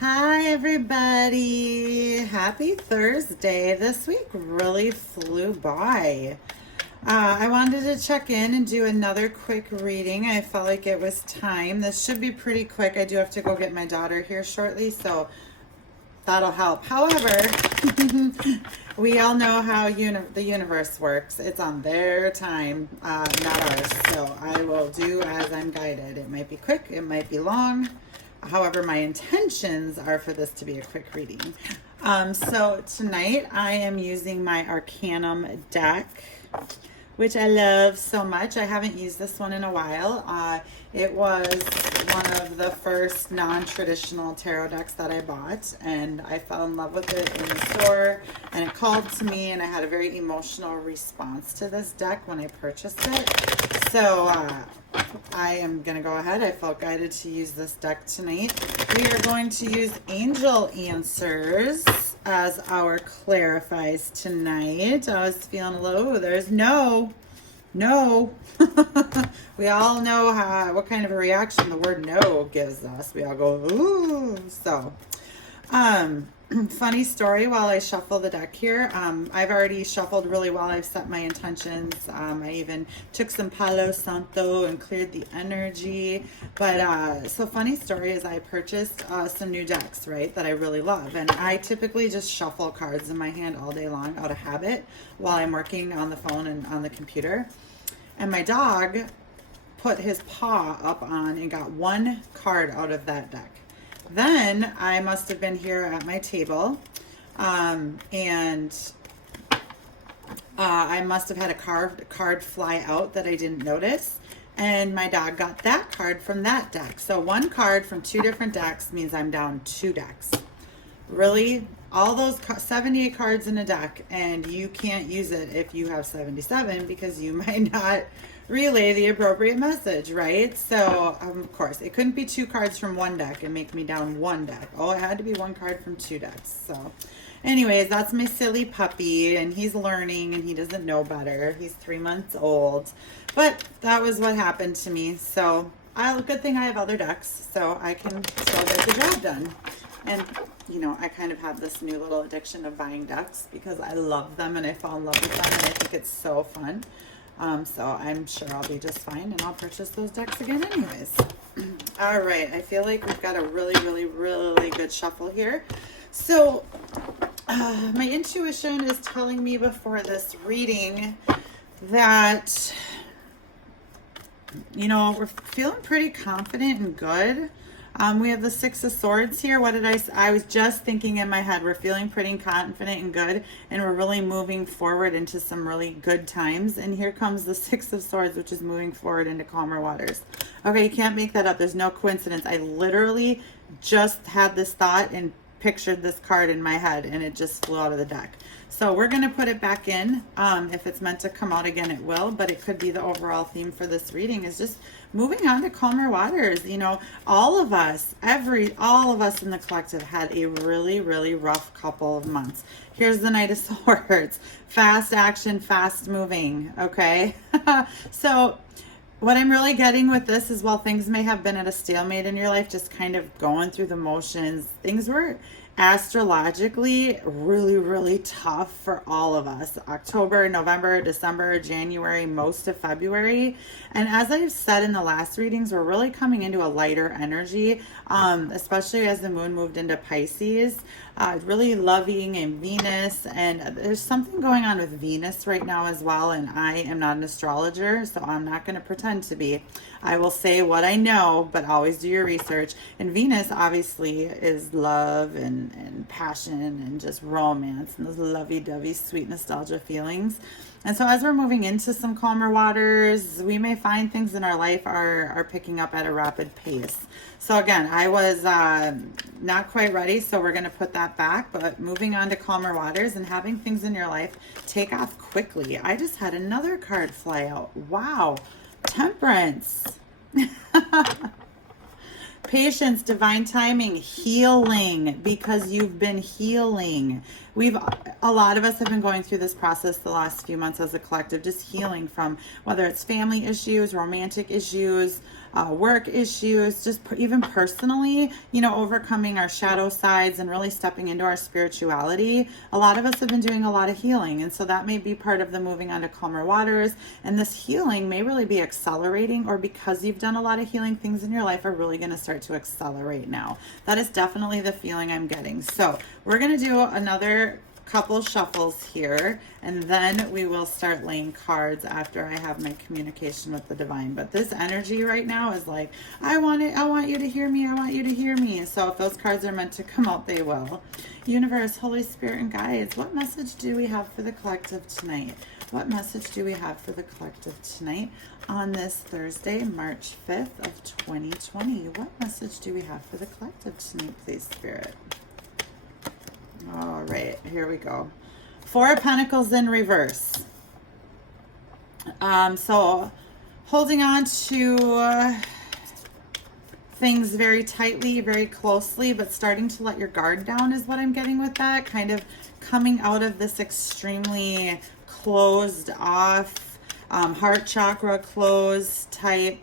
Hi, everybody. Happy Thursday. This week really flew by. I wanted to check in and do another quick reading. I felt like it was time. This should be pretty quick. I do have to go get my daughter here shortly, so that'll help. However, we all know how the universe works. It's on their time, not ours. So I will do as I'm guided. It might be quick, it might be long. However, my intentions are for this to be a quick reading. So tonight I am using my Arcanum deck, which I love so much. I haven't used this one in a while. It was one of the first non-traditional tarot decks that I bought, and I fell in love with it in the store, and it called to me, and I had a very emotional response to this deck when I purchased it. So I am going to go ahead. I felt guided to use this deck tonight. We are going to use Angel Answers as our clarifies tonight. I was feeling low. There's no. We all know what kind of a reaction the word no gives us. We all go, ooh. So, funny story while I shuffle the deck here. I've already shuffled really well. I've set my intentions. I even took some Palo Santo and cleared the energy. But so funny story is I purchased some new decks, right, that I really love. And I typically just shuffle cards in my hand all day long out of habit while I'm working on the phone and on the computer. And my dog put his paw up on and got one card out of that deck. Then I must have been here at my table, and I must have had a card fly out that I didn't notice, and my dog got that card from that deck. So one card from two different decks means I'm down two decks. Really? All those 78 cards in a deck, and you can't use it if you have 77 because you might not relay the appropriate message, right? So, of course, it couldn't be two cards from one deck and make me down one deck. Oh, it had to be one card from two decks. So, anyways, that's my silly puppy, and he's learning, and he doesn't know better. He's 3 months old. But that was what happened to me. So, good thing I have other decks, so I can still get the job done. And, you know, I kind of have this new little addiction of buying decks because I love them and I fall in love with them, and I think it's so fun. So I'm sure I'll be just fine, and I'll purchase those decks again anyways. All right, I feel like we've got a really good shuffle here. So my intuition is telling me before this reading that, you know, we're feeling pretty confident and good. We have the Six of Swords here. What did I was just thinking in my head, we're feeling pretty confident and good, and we're really moving forward into some really good times. And here comes the Six of Swords, which is moving forward into calmer waters. Okay, you can't make that up. There's no coincidence. I literally just had this thought and pictured this card in my head, and it just flew out of the deck. So we're going to put it back in. If it's meant to come out again, it will, but it could be the overall theme for this reading is just moving on to calmer waters. You know, all of us in the collective had a really rough couple of months. Here's the Knight of Swords. Fast action, fast moving. Okay. So what I'm really getting with this is while things may have been at a stalemate in your life, just kind of going through the motions, things were astrologically really tough for all of us. October, November, December, January, most of February. And as I've said in the last readings, we're really coming into a lighter energy, especially as the moon moved into Pisces. Really loving in Venus, and there's something going on with Venus right now as well, and I am not an astrologer, so I'm not going to pretend to be. I will say what I know, but always do your research. And Venus obviously is love and passion and just romance and those lovey-dovey sweet nostalgia feelings. And so as we're moving into some calmer waters, we may find things in our life are picking up at a rapid pace. So again, I was not quite ready, so we're going to put that back. But moving on to calmer waters and having things in your life take off quickly. I just had another card fly out. Wow. Temperance. Patience, divine timing, healing, because you've been healing. A lot of us have been going through this process the last few months as a collective, just healing from whether it's family issues, romantic issues, work issues, just even personally, you know, overcoming our shadow sides and really stepping into our spirituality. A lot of us have been doing a lot of healing, and so that may be part of the moving on to calmer waters. And this healing may really be accelerating, or because you've done a lot of healing, things in your life are really going to start to accelerate now. That is definitely the feeling I'm getting. So we're going to do another couple shuffles here, and then we will start laying cards after I have my communication with the divine. But this energy right now is like, I want you to hear me, I want you to hear me. So if those cards are meant to come out, they will. Universe, Holy Spirit, and guides, what message do we have for the collective tonight? What message do we have for the collective tonight on this Thursday, March 5th of 2020? What message do we have for the collective tonight, please, Spirit? All right, here we go. Four of Pentacles in reverse. So holding on to things very tightly, very closely, but starting to let your guard down is what I'm getting with that. Kind of coming out of this extremely closed off, heart chakra closed type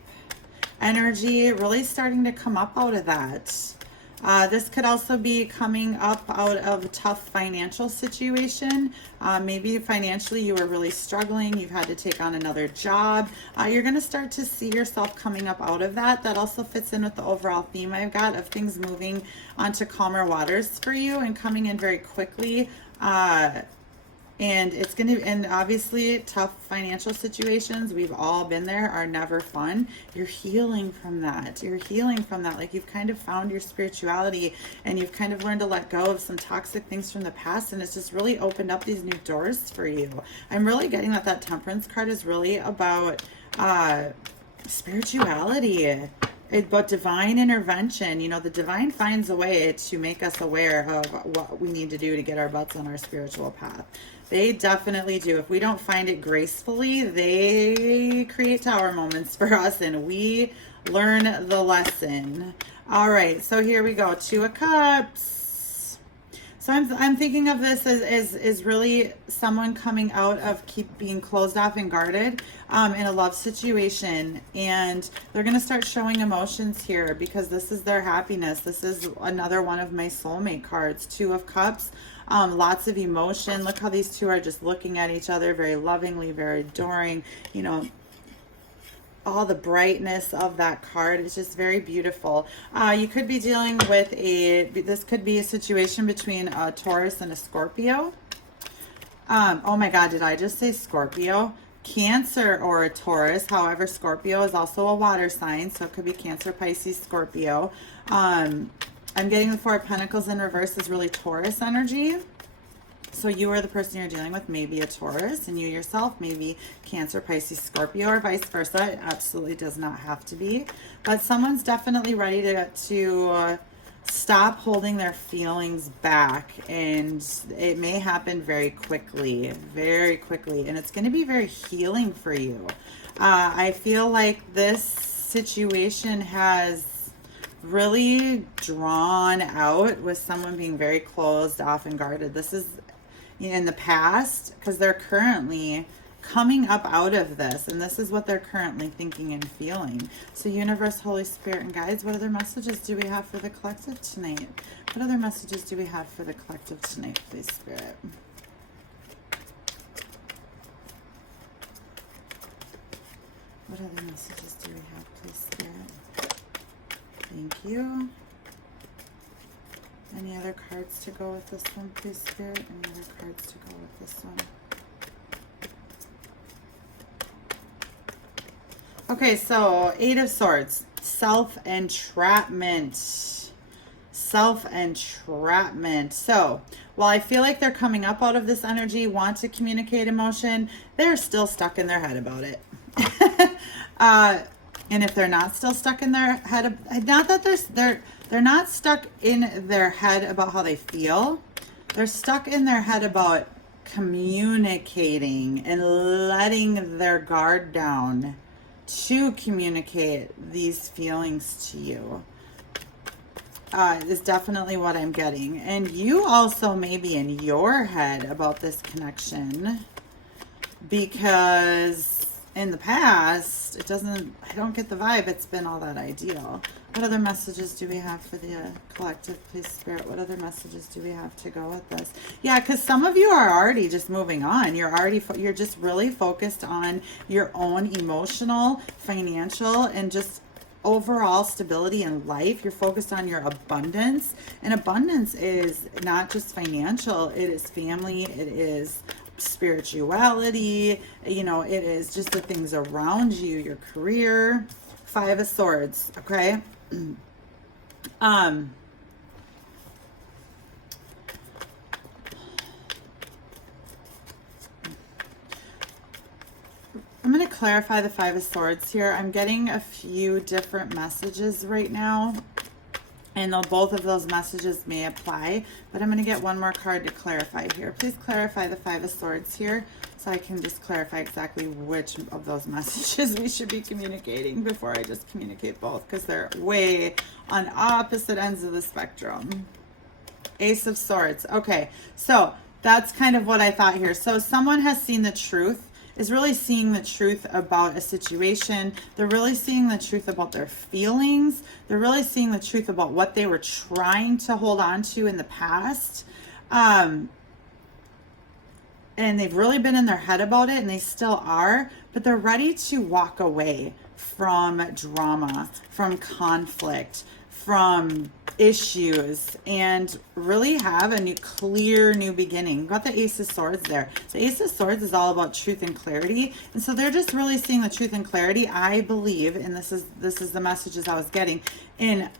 energy, really starting to come up out of that. This could also be coming up out of a tough financial situation. Maybe financially you were really struggling. You've had to take on another job. You're going to start to see yourself coming up out of that. That also fits in with the overall theme I've got of things moving onto calmer waters for you and coming in very quickly. And it's going to, and obviously tough financial situations, we've all been there, are never fun. You're healing from that. You're healing from that. Like, you've kind of found your spirituality and you've kind of learned to let go of some toxic things from the past. And it's just really opened up these new doors for you. I'm really getting that Temperance card is really about spirituality. But divine intervention. You know, the divine finds a way to make us aware of what we need to do to get our butts on our spiritual path. They definitely do. If we don't find it gracefully, they create tower moments for us and we learn the lesson. All right, so here we go. Two of Cups. So I'm thinking of this as really someone coming out of being closed off and guarded in a love situation, and they're going to start showing emotions here because this is their happiness. This is another one of my soulmate cards, Two of Cups. Lots of emotion. Look how these two are just looking at each other very lovingly, very adoring. You know, all the brightness of that card is just very beautiful. You could be dealing with this could be a situation between a Taurus and a Scorpio. Oh my God, did I just say Scorpio? Cancer or a Taurus. However, Scorpio is also a water sign, so it could be Cancer, Pisces, Scorpio. I'm getting the Four of Pentacles in reverse is really Taurus energy. So you are the person you're dealing with, maybe a Taurus, and you yourself, maybe Cancer, Pisces, Scorpio, or vice versa. It absolutely does not have to be. But someone's definitely ready to stop holding their feelings back. And it may happen very quickly, and it's going to be very healing for you. I feel like this situation has really drawn out with someone being very closed off and guarded. This is in the past because they're currently coming up out of this, and this is what they're currently thinking and feeling. So universe, Holy Spirit, and guides, what other messages do we have for the collective tonight? What other messages do we have for the collective tonight, please, Spirit? What other messages do we have, please, Spirit? Thank you. Any other cards to go with this one, please, Spirit? Any other cards to go with this one? Okay, so Eight of Swords. Self-entrapment. Self-entrapment. So, while I feel like they're coming up out of this energy, want to communicate emotion, they're still stuck in their head about it. And if they're not still stuck in their head, not that they're not stuck in their head about how they feel. They're stuck in their head about communicating and letting their guard down to communicate these feelings to you. Is definitely what I'm getting. And you also may be in your head about this connection because in the past, I don't get the vibe it's been all that ideal. What other messages do we have for the collective, please, Spirit? What other messages do we have to go with this? Yeah, because some of you are already just moving on. You're just really focused on your own emotional, financial, and just overall stability in life. You're focused on your abundance, and abundance is not just financial, it is family, it is spirituality, you know, it is just the things around you, your career. Five of Swords, okay? I'm going to clarify the Five of Swords here. I'm getting a few different messages right now, and though both of those messages may apply, but I'm going to get one more card to clarify here. Please clarify the Five of Swords here, so I can just clarify exactly which of those messages we should be communicating before I just communicate both, because they're way on opposite ends of the spectrum. Ace of Swords. Okay, so that's kind of what I thought here. So someone has seen the truth, is really seeing the truth about a situation. They're really seeing the truth about their feelings. They're really seeing the truth about what they were trying to hold on to in the past. And they've really been in their head about it, and they still are, but they're ready to walk away from drama, from conflict, from issues, and really have a clear new beginning. Got the Ace of Swords there. The Ace of Swords is all about truth and clarity, and so they're just really seeing the truth and clarity, I believe, and this is the messages I was getting in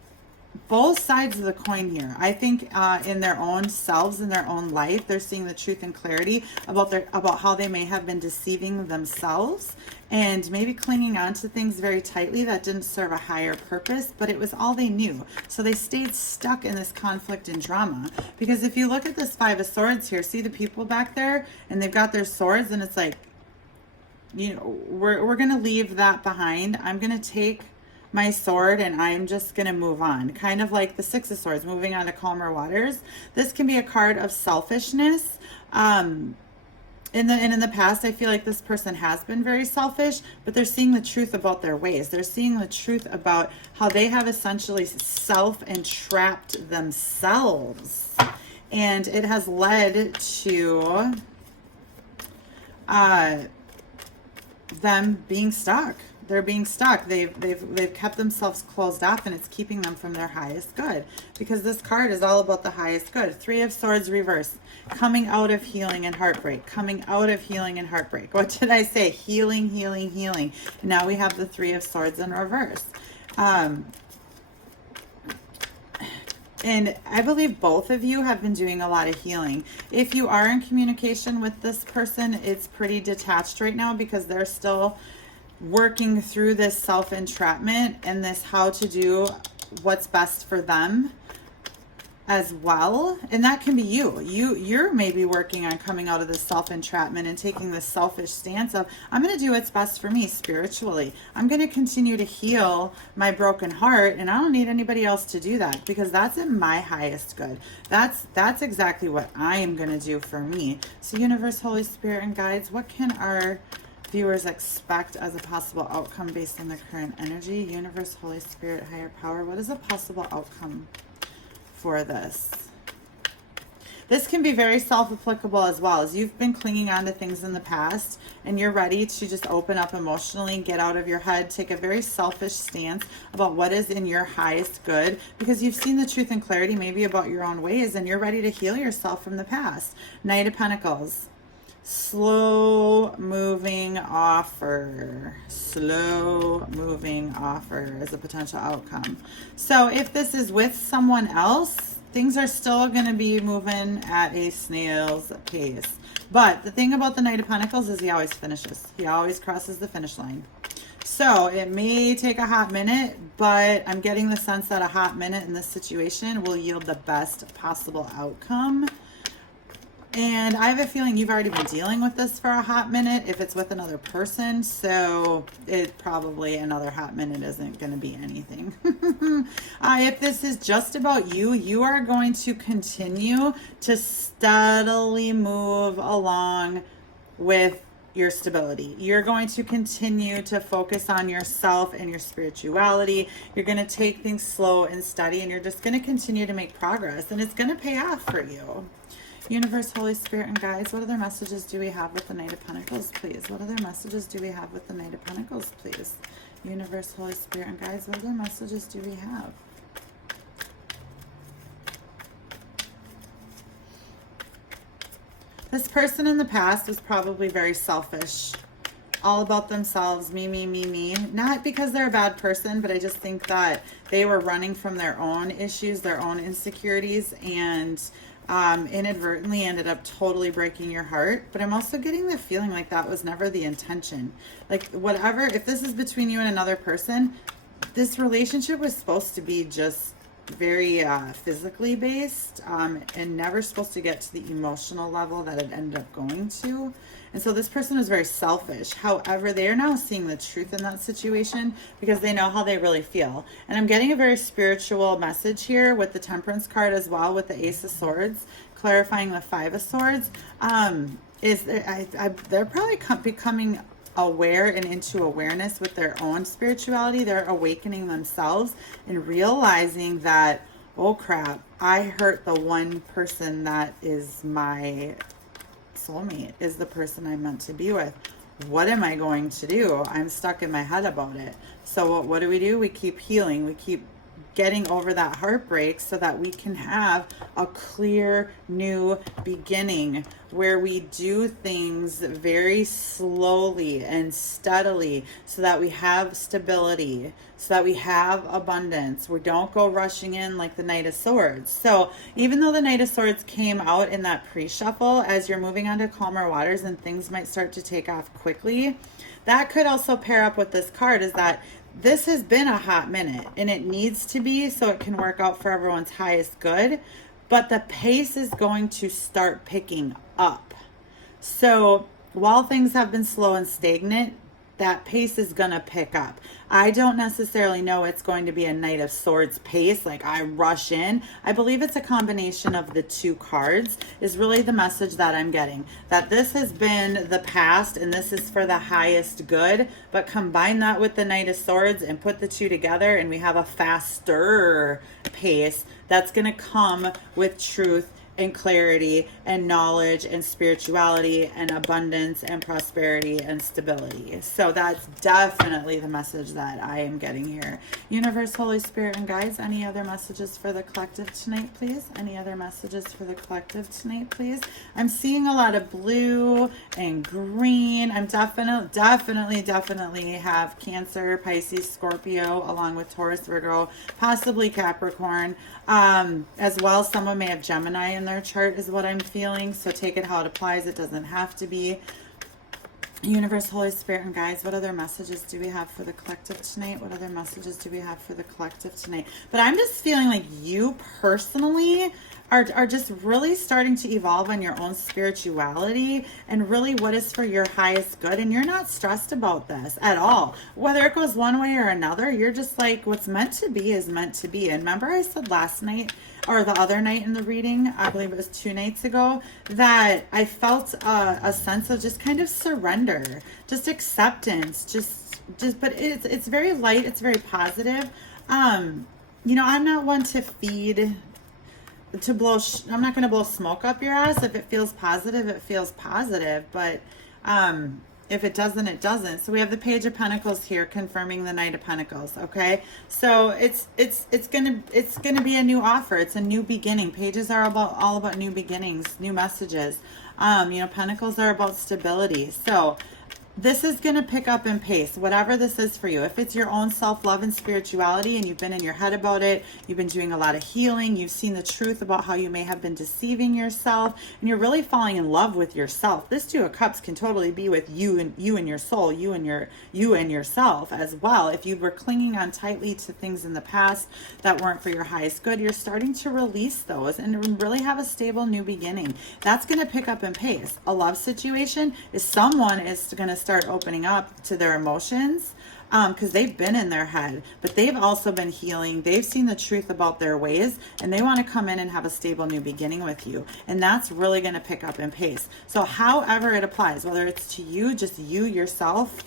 both sides of the coin here. I think in their own selves, in their own life, they're seeing the truth and clarity about how they may have been deceiving themselves and maybe clinging on to things very tightly that didn't serve a higher purpose, but it was all they knew. So they stayed stuck in this conflict and drama. Because if you look at this Five of Swords here, see the people back there, and they've got their swords, and it's like, you know, we're going to leave that behind. I'm going to take my sword and I'm just going to move on. Kind of like the Six of Swords, moving on to calmer waters. This can be a card of selfishness. In the past, I feel like this person has been very selfish, but they're seeing the truth about their ways. They're seeing the truth about how they have essentially self-entrapped themselves. And it has led to them being stuck. They're being stuck. They've kept themselves closed off, and it's keeping them from their highest good, because this card is all about the highest good. Three of Swords reverse, coming out of healing and heartbreak, coming out of healing and heartbreak. What did I say? Healing, healing, healing. And now we have the Three of Swords in reverse. And I believe both of you have been doing a lot of healing. If you are in communication with this person, it's pretty detached right now, because they're still working through this self-entrapment and this how to do what's best for them as well. And that can be you're maybe working on coming out of this self-entrapment and taking this selfish stance of, I'm going to do what's best for me spiritually. I'm going to continue to heal my broken heart, and I don't need anybody else to do that, because that's in my highest good. That's exactly what I am going to do for me. So universe, Holy Spirit, and guides, what can our viewers expect as a possible outcome based on the current energy? Universe, Holy Spirit, higher power, what is a possible outcome for this? This can be very self-applicable as well, as you've been clinging on to things in the past and you're ready to just open up emotionally, get out of your head, take a very selfish stance about what is in your highest good, because you've seen the truth and clarity maybe about your own ways, and you're ready to heal yourself from the past. Knight of Pentacles. Slow moving offer. Slow moving offer is a potential outcome. So if this is with someone else, things are still going to be moving at a snail's pace. But the thing about the Knight of Pentacles is he always finishes. He always crosses the finish line. So it may take a hot minute, but I'm getting the sense that a hot minute in this situation will yield the best possible outcome. And I have a feeling you've already been dealing with this for a hot minute if it's with another person. So it probably, another hot minute isn't going to be anything. If this is just about you, you are going to continue to steadily move along with your stability. You're going to continue to focus on yourself and your spirituality. You're going to take things slow and steady, and you're just going to continue to make progress, and it's going to pay off for you. Universe, Holy Spirit, and guides, what other messages do we have with the Knight of Pentacles, please? What other messages do we have with the Knight of Pentacles, please? Universe, Holy Spirit, and guides, what other messages do we have? This person in the past was probably very selfish, all about themselves, me, me, me, me. Not because they're a bad person, but I just think that they were running from their own issues, their own insecurities, and inadvertently ended up totally breaking your heart. But I'm also getting the feeling like that was never the intention. Like, whatever, if this is between you and another person, this relationship was supposed to be just very physically based, and never supposed to get to the emotional level that it ended up going to. And so this person was very selfish. However, they are now seeing the truth in that situation because they know how they really feel. And I'm getting a very spiritual message here with the Temperance card as well, with the Ace of Swords, clarifying the Five of Swords. They're probably becoming aware and into awareness with their own spirituality. They're awakening themselves and realizing that, oh crap, I hurt the one person that is my soulmate, is the person I'm meant to be with. What am I going to do? I'm stuck in my head about it. So what do? We keep healing. We keep getting over that heartbreak so that we can have a clear new beginning where we do things very slowly and steadily so that we have stability, so that we have abundance. We don't go rushing in like the Knight of Swords. So even though the Knight of Swords came out in that pre-shuffle, as you're moving on to calmer waters and things might start to take off quickly, that could also pair up with this card, is that this has been a hot minute, and it needs to be so it can work out for everyone's highest good. But the pace is going to start picking up. So while things have been slow and stagnant, that pace is going to pick up. I don't necessarily know it's going to be a Knight of Swords pace, like I rush in. I believe it's a combination of the two cards is really the message that I'm getting. That this has been the past and this is for the highest good, but combine that with the Knight of Swords and put the two together and we have a faster pace that's going to come with truth and clarity and knowledge and spirituality and abundance and prosperity and stability. So that's definitely the message that I am getting here. Universe, Holy Spirit, and guides, any other messages for the collective tonight, please? Any other messages for the collective tonight, please? I'm seeing a lot of blue and green. I'm definitely have Cancer, Pisces, Scorpio, along with Taurus, Virgo, possibly Capricorn. As well, someone may have Gemini in their chart is what I'm feeling. So take it how it applies. It doesn't have to be. Universe, Holy Spirit, and guides, what other messages do we have for the collective tonight? What other messages do we have for the collective tonight? But I'm just feeling like you personally are just really starting to evolve on your own spirituality and really what is for your highest good. And you're not stressed about this at all. Whether it goes one way or another, you're just like, what's meant to be is meant to be. And remember I said last night, or the other night in the reading, I believe it was 2 nights ago, that I felt a sense of just kind of surrender, just acceptance, but it's very light, it's very positive. I'm not one to I'm not going to blow smoke up your ass. If it feels positive, it feels positive, but if it doesn't, it doesn't. So we have the Page of Pentacles here confirming the Knight of Pentacles. Okay. So it's going to be a new offer. It's a new beginning. Pages are all about new beginnings, new messages. Pentacles are about stability. So this is going to pick up in pace, whatever this is for you. If it's your own self-love and spirituality and you've been in your head about it, you've been doing a lot of healing, you've seen the truth about how you may have been deceiving yourself, and you're really falling in love with yourself. This 2 of Cups can totally be with you and your soul, you and yourself as well. If you were clinging on tightly to things in the past that weren't for your highest good, you're starting to release those and really have a stable new beginning. That's going to pick up in pace. A love situation is someone is going to start opening up to their emotions. because they've been in their head, but they've also been healing. They've seen the truth about their ways, and they want to come in and have a stable new beginning with you. And that's really going to pick up in pace. So however it applies, whether it's to you, just you yourself,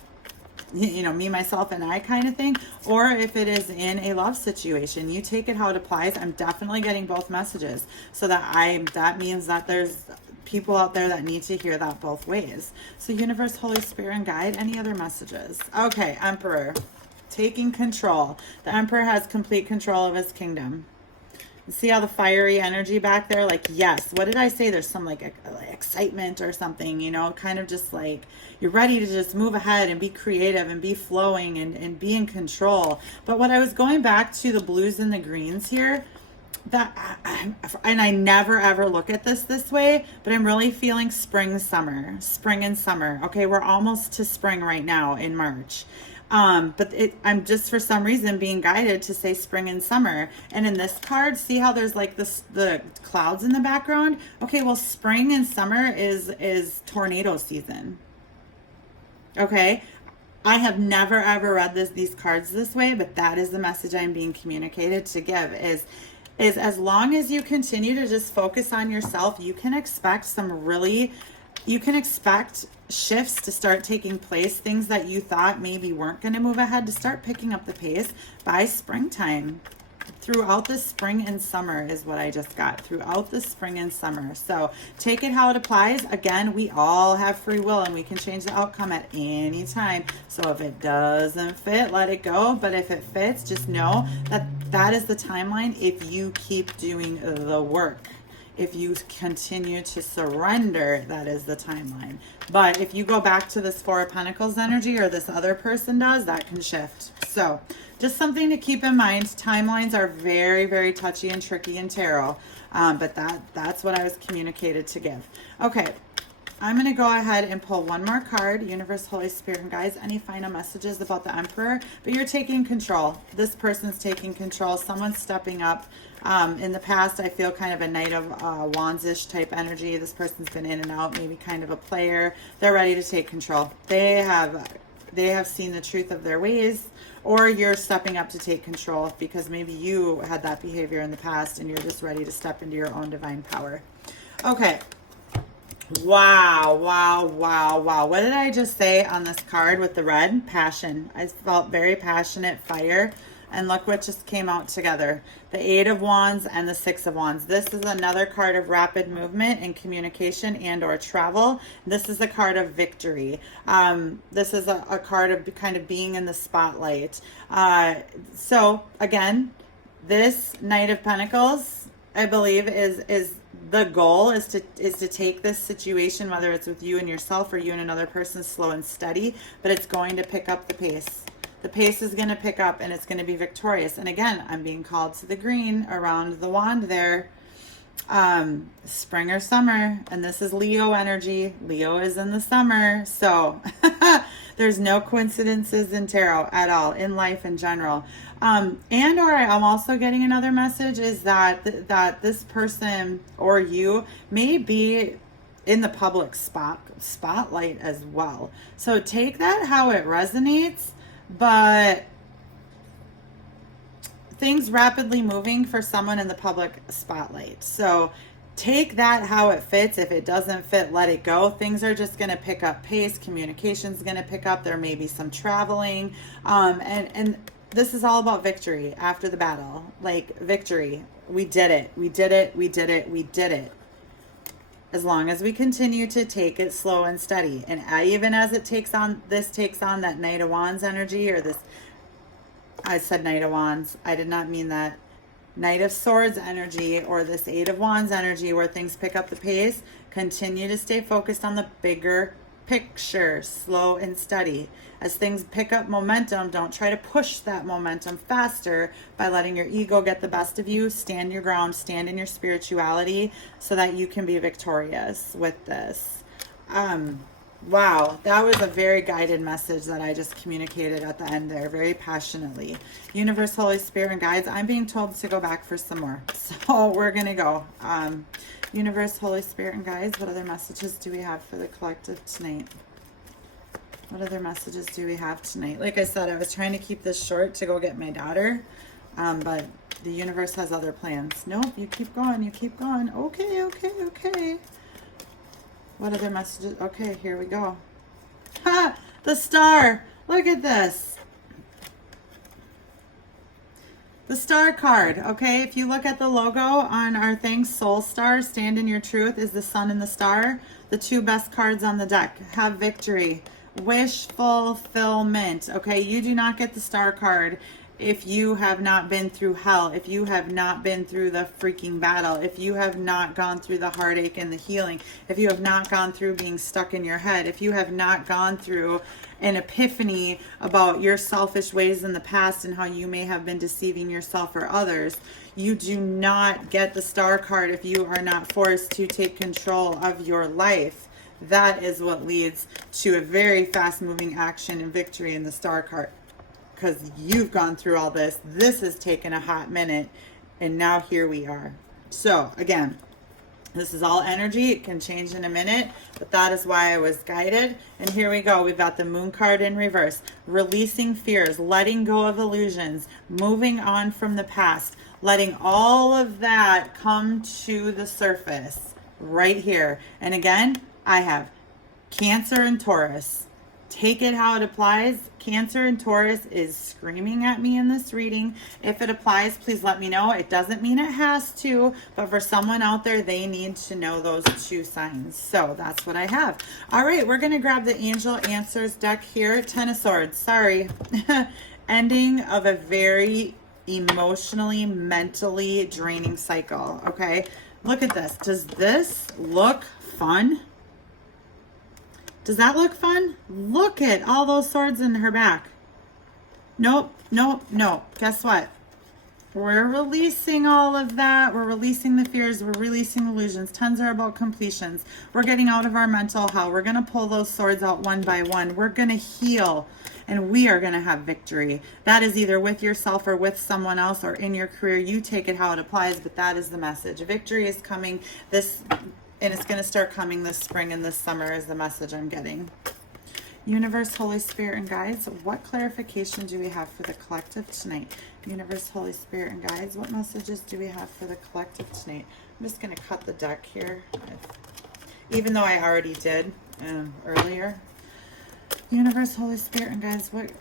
you know, me, myself, and I kind of thing, or if it is in a love situation, you take it how it applies. I'm definitely getting both messages. So that means that there's people out there that need to hear that both ways. So universe, Holy Spirit, and guide, any other messages? Okay, Emperor, taking control. The Emperor has complete control of his kingdom. See how the fiery energy back there? Like, yes, what did I say? There's some like excitement or something, you know, kind of just like you're ready to just move ahead and be creative and be flowing and be in control. But what I was going back to the blues and the greens here, and I never ever look at this way, but I'm really feeling spring and summer. Okay, we're almost to spring right now in March. But I'm just for some reason being guided to say spring and summer. And in this card, see how there's like the clouds in the background? Okay, well, spring and summer is tornado season. Okay, I have never ever read these cards this way, but that is the message I'm being communicated to give is as long as you continue to just focus on yourself, you can expect shifts to start taking place. Things that you thought maybe weren't going to move ahead to start picking up the pace by springtime. Throughout the spring and summer is what I just got. Throughout the spring and summer. So take it how it applies. Again, we all have free will and we can change the outcome at any time. So if it doesn't fit, let it go. But if it fits, just know that that is the timeline if you keep doing the work. If you continue to surrender, that is the timeline. But if you go back to this Four of Pentacles energy, or this other person does, that can shift. So just something to keep in mind. Timelines are very, very touchy and tricky in tarot. But that's what I was communicated to give. Okay, I'm going to go ahead and pull one more card. Universe, Holy Spirit, and guys, any final messages about the Emperor? But you're taking control. This person's taking control. Someone's stepping up. In the past, I feel kind of a Knight of Wands-ish type energy. This person's been in and out, maybe kind of a player. They're ready to take control. They have seen the truth of their ways, or you're stepping up to take control because maybe you had that behavior in the past and you're just ready to step into your own divine power. Okay. Wow. What did I just say on this card with the red? Passion. I felt very passionate, fire. And look what just came out together. The Eight of Wands and the Six of Wands. This is another card of rapid movement and communication and or travel. This is a card of victory. This is a card of kind of being in the spotlight. So again, this Knight of Pentacles, I believe, is the goal is to take this situation, whether it's with you and yourself or you and another person, slow and steady, but it's going to pick up the pace. The pace is going to pick up and it's going to be victorious. And again, I'm being called to the green around the wand there. Spring or summer. And this is Leo energy. Leo is in the summer. So there's no coincidences in tarot at all, in life in general. And or I'm also getting another message is that this person or you may be in the public spotlight as well. So take that how it resonates. But things rapidly moving for someone in the public spotlight. So take that how it fits. If it doesn't fit, let it go. Things are just going to pick up pace. Communication's going to pick up. There may be some traveling. And this is all about victory after the battle. Like victory. We did it. We did it. We did it. We did it. As long as we continue to take it slow and steady. And even as it takes on that Knight of Wands energy, or this, I said Knight of Wands. I did not mean that. Knight of Swords energy, or this Eight of Wands energy, where things pick up the pace. Continue to stay focused on the bigger picture, slow and steady. As things pick up momentum, don't try to push that momentum faster by letting your ego get the best of you. Stand your ground, stand in your spirituality so that you can be victorious with this. Wow, that was a very guided message that I just communicated at the end there, very passionately. Universe, Holy Spirit, and guides, I'm being told to go back for some more. So we're going to go. Universe, Holy Spirit, and guides, what other messages do we have for the collective tonight? What other messages do we have tonight? Like I said, I was trying to keep this short to go get my daughter, but the universe has other plans. Nope, you keep going, you keep going. Okay, okay, okay. What other messages? Okay, here we go. Ha! The star. Look at this. The star card, okay? If you look at the logo on our thing, Soul Star, Stand in Your Truth, is the sun and the star. The two best cards on the deck. Have victory. Wish fulfillment, okay? You do not get the star card if you have not been through hell, if you have not been through the freaking battle, if you have not gone through the heartache and the healing, if you have not gone through being stuck in your head, if you have not gone through an epiphany about your selfish ways in the past and how you may have been deceiving yourself or others, you do not get the star card if you are not forced to take control of your life. That is what leads to a very fast moving action and victory in the star card. Because you've gone through all this. This has taken a hot minute. And now here we are. So again, this is all energy. It can change in a minute. But that is why I was guided. And here we go. We've got the moon card in reverse. Releasing fears. Letting go of illusions. Moving on from the past. Letting all of that come to the surface. Right here. And again, I have Cancer and Taurus. Take it how it applies. Cancer and Taurus is screaming at me in this reading. If it applies, please let me know. It doesn't mean it has to, but for someone out there, they need to know those two signs. So that's what I have. All right, we're going to grab the Angel Answers deck here. Ten of Swords. Sorry. Ending of a very emotionally, mentally draining cycle. Okay, look at this. Does this look fun? Does that look fun? Look at all those swords in her back. Nope, nope, nope. Guess what? We're releasing all of that. We're releasing the fears. We're releasing illusions. Tens are about completions. We're getting out of our mental hell. We're going to pull those swords out one by one. We're going to heal. And we are going to have victory. That is either with yourself or with someone else or in your career. You take it how it applies, but that is the message. Victory is coming this... And it's going to start coming this spring and this summer is the message I'm getting. Universe, Holy Spirit, and guides, what clarification do we have for the collective tonight? Universe, Holy Spirit, and guides, what messages do we have for the collective tonight? I'm just going to cut the deck here, even though I already did earlier. Universe, Holy Spirit, and guides, what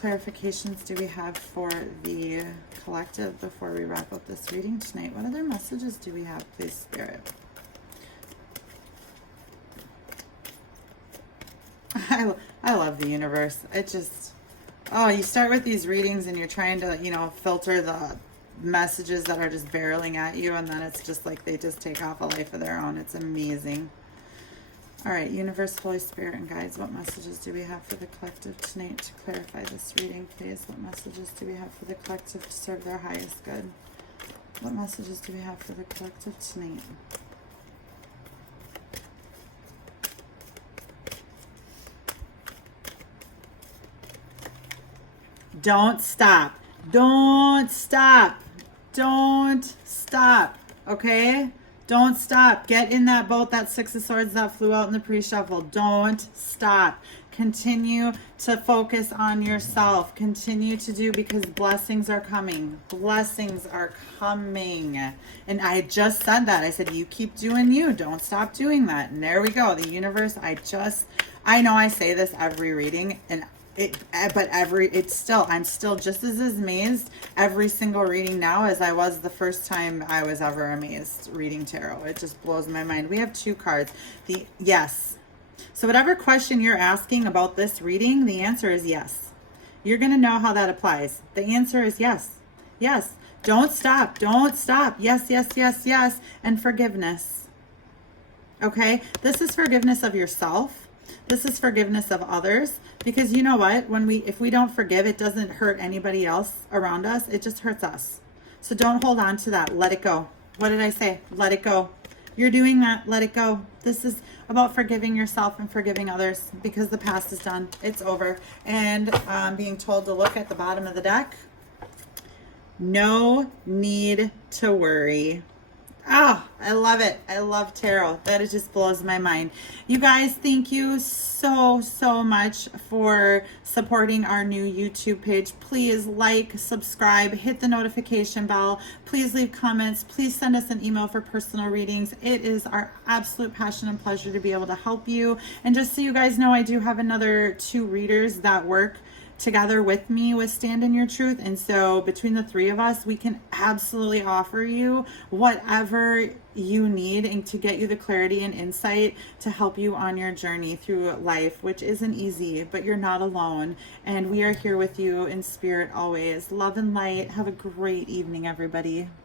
clarifications do we have for the collective before we wrap up this reading tonight? What other messages do we have, please, Spirit? I love the universe. It just, oh, you start with these readings and you're trying to, you know, filter the messages that are just barreling at you, and then it's just like they just take off a life of their own. It's amazing. All right, universe, Holy Spirit, and guides, what messages do we have for the collective tonight to clarify this reading, please? What messages do we have for the collective to serve their highest good? What messages do we have for the collective tonight? Don't stop. Don't stop. Don't stop. Okay? Don't stop. Get in that boat, that Six of Swords that flew out in the pre-shuffle. Don't stop. Continue to focus on yourself. Continue to do, because blessings are coming. Blessings are coming. And I just said that. I said, you keep doing you. Don't stop doing that. And there we go. The universe, I know I say this every reading, and I'm still just as amazed every single reading now as I was the first time I was ever amazed reading tarot. It just blows my mind. We have two cards. Yes. So whatever question you're asking about this reading, the answer is yes. You're going to know how that applies. The answer is yes. Yes. Don't stop. Don't stop. Yes, yes, yes, yes. And forgiveness. Okay? This is forgiveness of yourself. This is forgiveness of others, because you know what? If we don't forgive, it doesn't hurt anybody else around us. It just hurts us. So don't hold on to that. Let it go. What did I say? Let it go. You're doing that. Let it go. This is about forgiving yourself and forgiving others, because the past is done. It's over. And being told to look at the bottom of the deck. No need to worry. Oh, I love it. I love tarot. That it just blows my mind. You guys, thank you so, so much for supporting our new YouTube page. Please like, subscribe, hit the notification bell. Please leave comments. Please send us an email for personal readings. It is our absolute passion and pleasure to be able to help you. And just so you guys know, I do have another 2 readers that work together with me with Stand in Your Truth. And so between the 3 of us, we can absolutely offer you whatever you need and to get you the clarity and insight to help you on your journey through life, which isn't easy, but you're not alone. And we are here with you in spirit always. Love and light. Have a great evening, everybody.